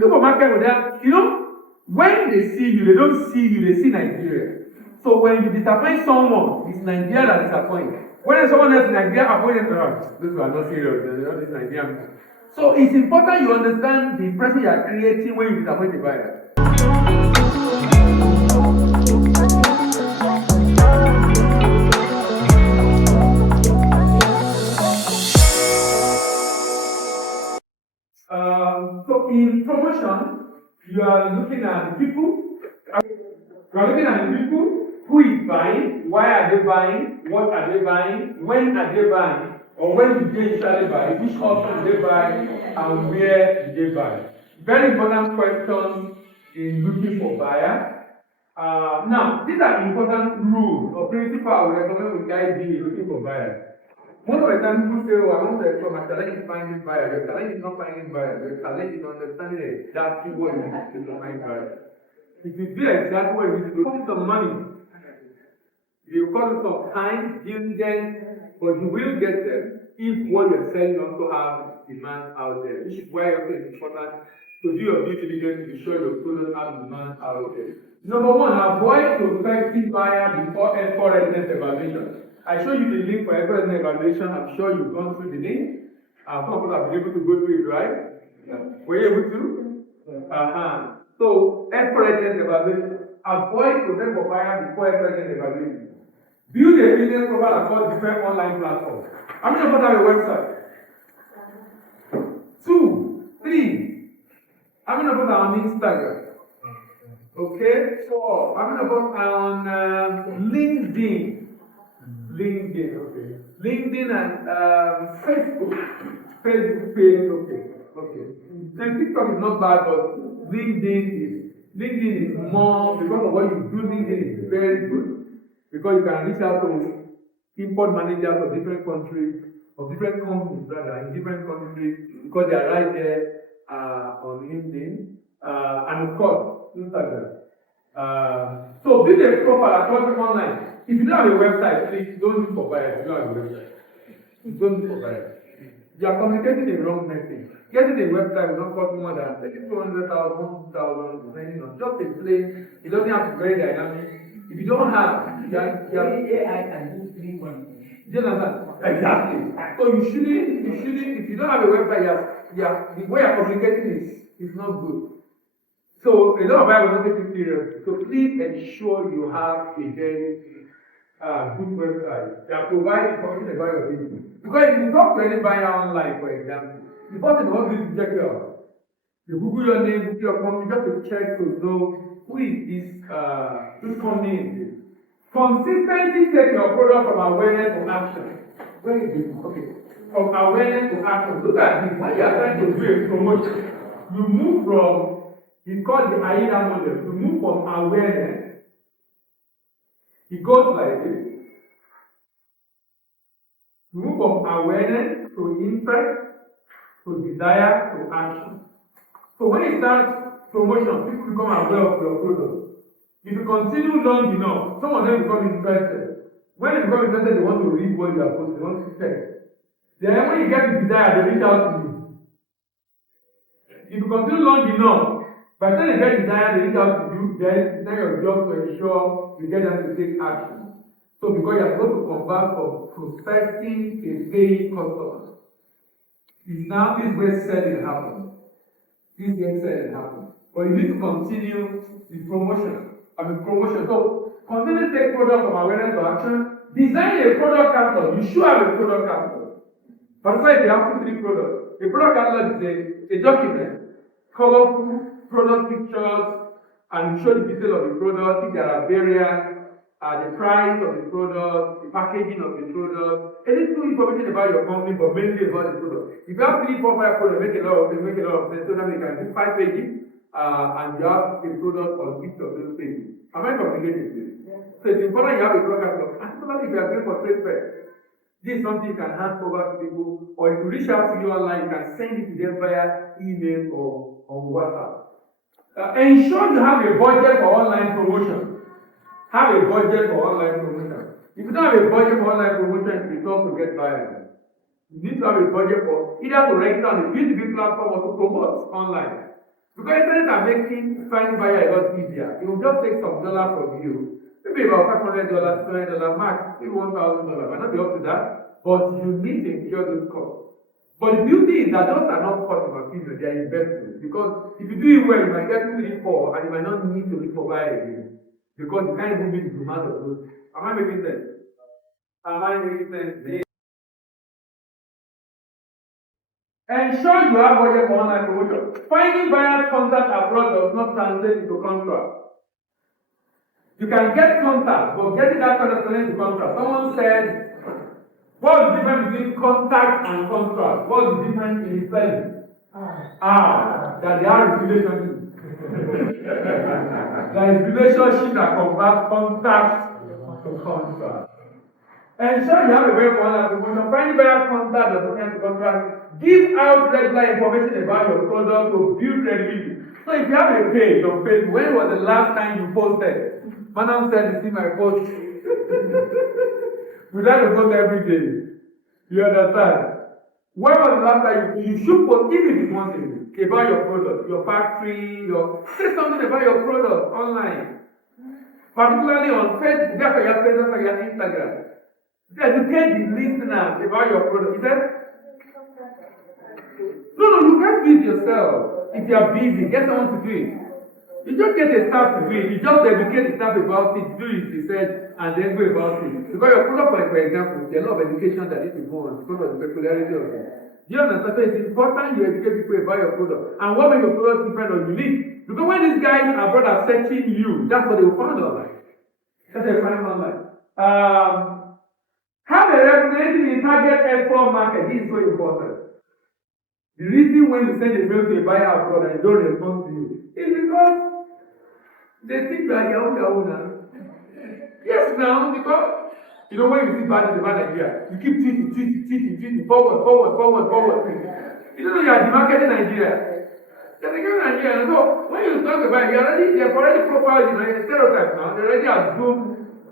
you go for market with that, when they see you, they don't see you, they see Nigeria. So when you disappoint someone, it's Nigeria that disappoints. When someone else in Nigeria appointed, those who are not serious, they're not this Nigerian. So it's important you understand the impression you are creating when you disappoint the buyer. So in promotion, you are looking at the people. You are looking at the people who is buying, why are they buying, what are they buying, when are they buying, or when did they usually buy, which option did they buy, and where did they buy. Very important question in looking for buyer. Now, these are important rules or principles I would recommend we guide you looking for buyers. Most of the time people say, oh, I want to explore, my challenge is finding buyer. Your challenge is not finding buyer. Your challenge is understanding exactly what you need to find buyer. If you do exactly what you need to do, it costs some money. It will cost some time, diligence, but you will get them if what you're selling also have demand out there. Which is why also it's important to do your due diligence to be sure your product has demand out there. Number one, avoid prospective buyer before export readiness evaluation. I show you the link for export readiness evaluation. I'm sure you've gone through the link. Some people have been able to go through it, right? Were you able to? So, export readiness evaluation. Avoid prospective buyer before export readiness evaluation. Build a business profile across different online platforms. How many of us have a website? 2, 3. How many of us are on Instagram? Okay, 4. How many of us are on LinkedIn? Okay. LinkedIn and Facebook. Facebook page, okay. Then TikTok is not bad, but LinkedIn is more, because of what you do, LinkedIn is very good. Because you can reach out to import managers of different countries, of different companies rather, in different countries, because they are right there on LinkedIn. And of course, Instagram. So build a profile across online. If you don't have a website, please don't look for buyers. You don't have a website. Don't look for buyers. You are communicating the wrong message. Getting a website will not cost more than 200,000, 1,000, depending on just a place. It doesn't have to be very dynamic. If you don't have, AI can do 3 1. Do you understand? Exactly. So you shouldn't, if you don't have a website, the way you're communicating is not good. So a lot of buyers will not take it serious. So please ensure you have a very good website that provides information about your business. Because if you talk to any buyer online, for example, the person wants you to check you out. You Google your name, Google your company, just to check to know who is this company is. Consistently take your product from awareness to action. Where is it? Okay. From awareness to action. Look at this. When you are trying to do a promotion, you move from, it's called the AIDA model. You move from awareness. It goes like this. You move from awareness to interest, to desire, to action. So when you start promotion, people become aware of your product. If you continue long enough, some of them become interested. When they become interested, they want to read what you are posting, they want to check. Then when you get the desire, they reach out to you. If you continue long enough, by the time they get desire, they reach out to you, then your job to ensure you get them to take action. So because you are supposed to convert from prospecting a paying customer. It's now this way selling happens. This way selling happens. But you need to continue the promotion. So continue to take product from awareness to action. Design a product catalog. You should have a product catalog. But if you have 2-3 products, a product catalog is a document, colorful product pictures, and show the detail of the product, if there are variants, the price of the product, the packaging of the product, any information about your company, but mainly about the product. If you have 3, 4, 5 products, make a lot of sense, so that you can do 5 pages, and you have a product on each of those pages. Am I communicating this? Yes. So it's important you have a product catalog. And especially if you are going for trade fair, this is something you can hand over to people, or if you reach out to you online, you can send it to them via email or on WhatsApp. Ensure you have a budget for online promotion. Have a budget for online promotion. If you don't have a budget for online promotion, it's tough to get buyers. You need to have a budget for either to register on a B2B platform or to promote online. Because internet are making finding buyer a lot easier. It will just take some dollars from you. Maybe about $500, $200 max, maybe $1,000. Might not be up to that, but you need to incur those costs. But the beauty is that those are not cost of acquisition, they are investments. Because if you do it well, you might get to look for, and you might not need to look for buyer again. Because you can't even meet the demand of those. Am I making sense? Am I making sense? Ensure you have budget for online promotion. Finding buyers contact abroad does not translate into contract. You can get contact, but getting that contact translates into contract. Someone said, what's the difference between contact and contract? What's the difference in spelling? That they are relationship. There is relationship that converts contact to contract. Ensure you have a very online promotion. Find better contact or potential contract. Give out regular information about your product to build credibility. So if you have a page on Facebook, when was the last time you posted? Madam said, you see my post. We like to post every day. You understand? When was the last time you should post, even if it's one thing, about your product, your factory, say something about your product online. Particularly on Facebook, that's why you have Facebook, like your Instagram. Educate the listeners about your product. Is that? No, you can't do it yourself. If you are busy, get someone to do it. You just get a staff to do it. You just educate the staff about it, do it, research, and then go about it. Because your product, for example, there's a lot of education that needs to go on because of the peculiarity of it. Do you understand? So it's important you educate people about your product and what makes your product different or unique. Because when these guys abroad are searching you, that's what they will find online. That's what they find online. Have a reputation in target export market. This is so important. The reason when you send a mail to a buyer abroad and they don't respond to you is because they think that you're owner. Yes, now, because you know when you see bad about Nigeria, you keep tweeting, forward. You don't know you are demarketing Nigeria. You're demarketing Nigeria. So when you talk about it, they're already profiled in a stereotype now. They already assume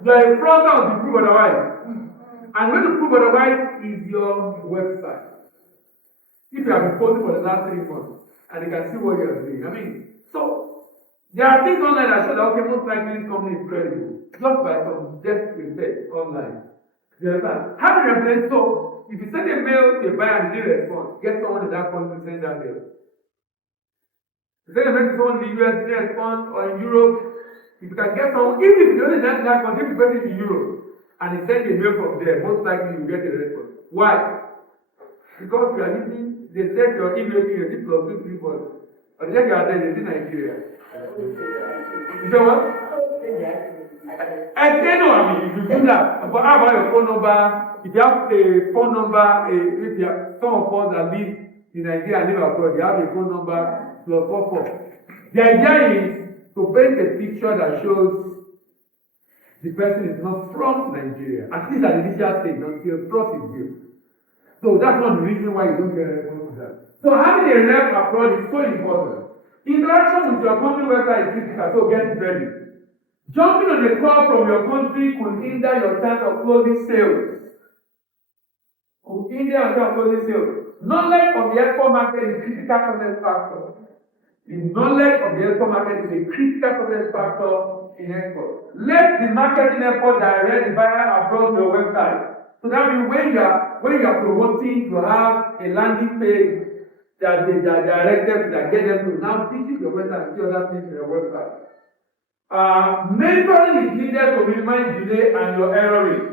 you are a fraud to prove otherwise. And when you prove otherwise is your website. If you have been posting for the last 3 months and they can see what you are doing. I mean, so there are things online that show that okay, most likely this company is credible. Just by some just research online. You understand? Have a reference. So if you send a mail to a buyer and they didn't respond, get someone in that country to send that mail. You send a mail to someone in the US, they didn't respond, or in Europe, if you can get someone, even if you don't in that country, if you get it in Europe, and he send a mail from there, most likely you get a response. Why? Because you are using, they said your email to your +2 people. Or they check your address, it's in Nigeria. You know what? I know, if you do that, but how about your phone number? If you have a phone number, if you have some of us that live in Nigeria and live abroad, you have a phone number +44. The idea is to paint a picture that shows the person is not from Nigeria. At least at the initial stage, until trust is built. So that's not the reason why you don't get a response to that. So having a rep abroad is so important. Interaction with your company website is critical, so get it ready. Jumping on a call from your country could hinder your chance of closing sales. Knowledge of the export market is a critical success factor. The knowledge of the export market is a critical success factor in export. Let the marketing effort direct the buyer abroad to your website. So that means when you are promoting, you have a landing page that they are directed that get them to now visit your website and see other things on your website. Mentoring is needed to minimize delay and your error rate.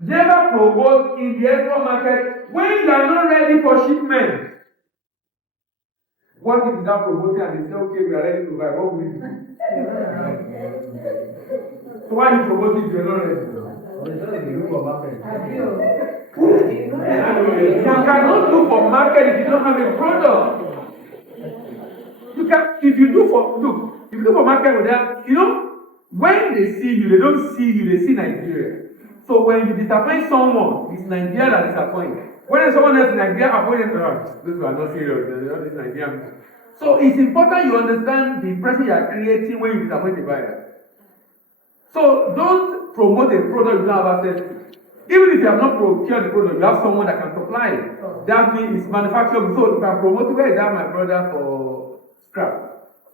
Never promote in the export market when you are not ready for shipment. What if you are promoting and they say, okay, we are ready to buy? What will you do? So why are you promoting if you are not ready? You cannot look for market if you don't have a product. If you look for market with that, when they see you, they don't see you, they see Nigeria. So when you disappoint someone, it's Nigeria that disappoints. When someone else in Nigeria appointed, those are not serious, they're not this Nigerian. So it's important you understand the impression you are creating when you disappoint the buyer. So don't promote a product you don't have access to. Even if you have not procured the product, you have someone that can supply it. That means it's manufactured. So you can promote, where is that my brother for scrap?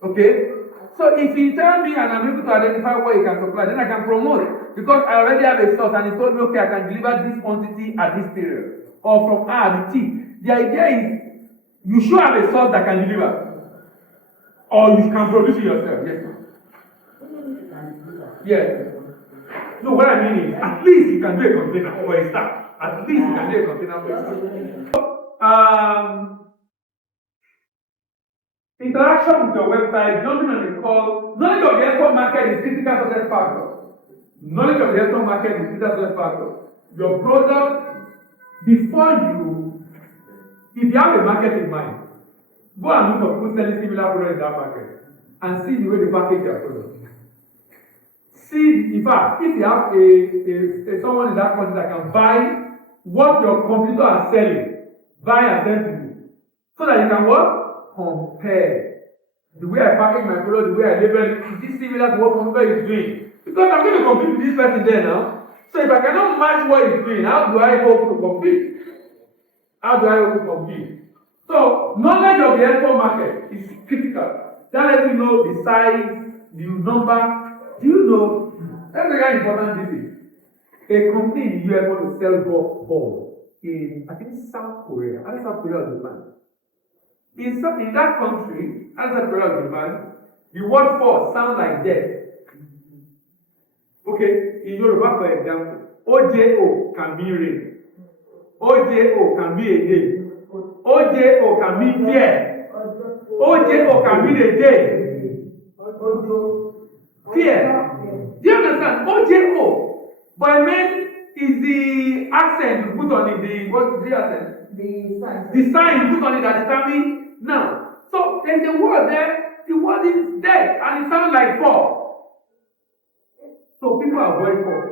Okay? So if you tell me and I'm able to identify what you can supply, then I can promote. Because I already have a source and he told me, okay, I can deliver this quantity at this period. Or from A to T. The idea is, you should have a source that can deliver. Or you can produce it yourself. Yes. Yes. No, what I mean is, at least you can do a container for a start. At least you can do a container for a start. Interaction with your website, jumping on the call. Knowledge of the export market is critical success factor. Knowledge of the export market is critical success factor. Your product, before you, if you have a market in mind, go and look for people selling similar products in that market and see the way they package their product. See, in fact, if you have a someone in that country that can buy what your computer are selling, buy and sell to you, so that you can what? Compare. The way I package my product, the way I label it, is this similar to what computer is doing? Because I'm going to compete with this person there now. So if I cannot match what he's doing, how do I hope to compete? How do I hope to compete? So knowledge of the export market is critical. That lets you know the size, the number. Do you know? That's a very important thing. A company in the US wants to sell golf balls in, I think, South Korea. I think South Korea or Japan. In that country, as a Korea or Japan, the word for sounds like death. Okay, in Yoruba, for example, OJO can be rain. OJO can be a day. OJO can be fear. OJO can be the day. Fear. Do you understand? OJO. But I mean, is the accent you put on it, what is the accent? The sign you put on it that determines now. So there's a word there, the word is dead, and it sounds like fall. So people avoid fall.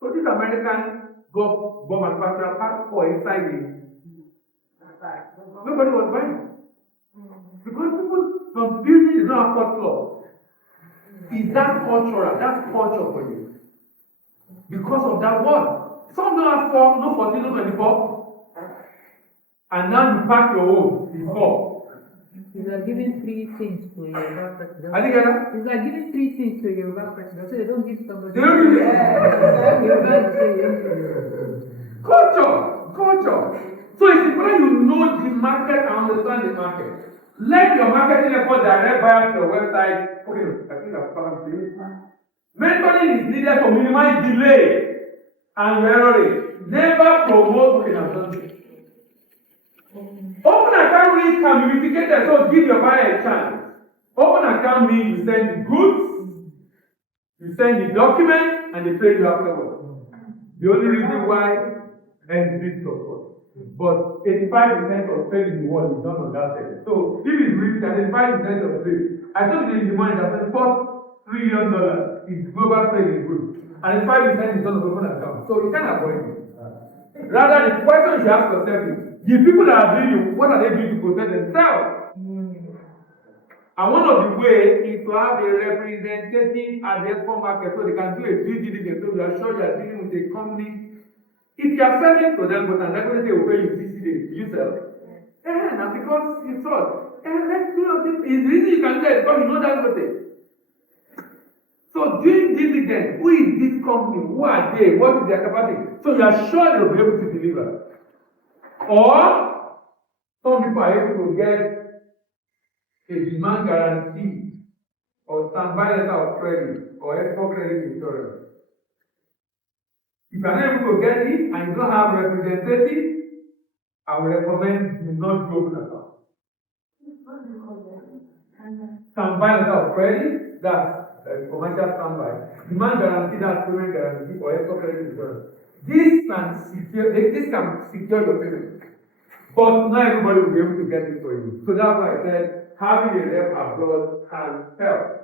So this American bomb manufacturer passed for inside it. Nobody was buying. Because people from building is not a culture. Is that cultural? That's culture for you. Because of that word. Some don't have 4, no 14, no 24. And now you pack your own before. You are giving 3 things to your back president. I think you are giving 3 things to your back president. So they don't give somebody. They don't give Culture. So it's important you know the market and understand the market. Let your marketing effort direct buyers to your website. Okay, I think I've found this. Mentoring is needed to minimize delay and error rate. Never promote something. Open account risk can be mitigated, so give your buyer a chance. Open account means you send the goods, you send the document, and they pay you afterwards. The only reason why exists, of course. But 85% of trade in the world is done on that side. So if it's risk and 85% of trade, I told you in the mind that the first $1 trillion is global trade in goods, and 5% is done on open account. So you can't avoid it. Rather, the question you ask yourself is, the people that are doing it, what are they doing to protect themselves? And one of the ways is to have a representative at the export market so they can do a due diligence. So you are sure you are dealing with a company. If you are selling to them, but they're going to say, okay, you 60 days, you sell. And because you thought, let's do it. It's easy you can do it because you know that's what it is. So doing diligence, who is this company? Who are they? What is their capacity? So you are sure they will be able to deliver. Or some people are able to get a demand guarantee or standby letter of credit or export credit insurance. If you are not able to get it and you don't have a representative, I would recommend do not go to account. Standby letter of credit, that's commercial standby. Demand guarantee, that's payment guarantee or export credit insurance. This can secure your payment. But not everybody will be able to get it for you. So that's why I said having a rep abroad can help.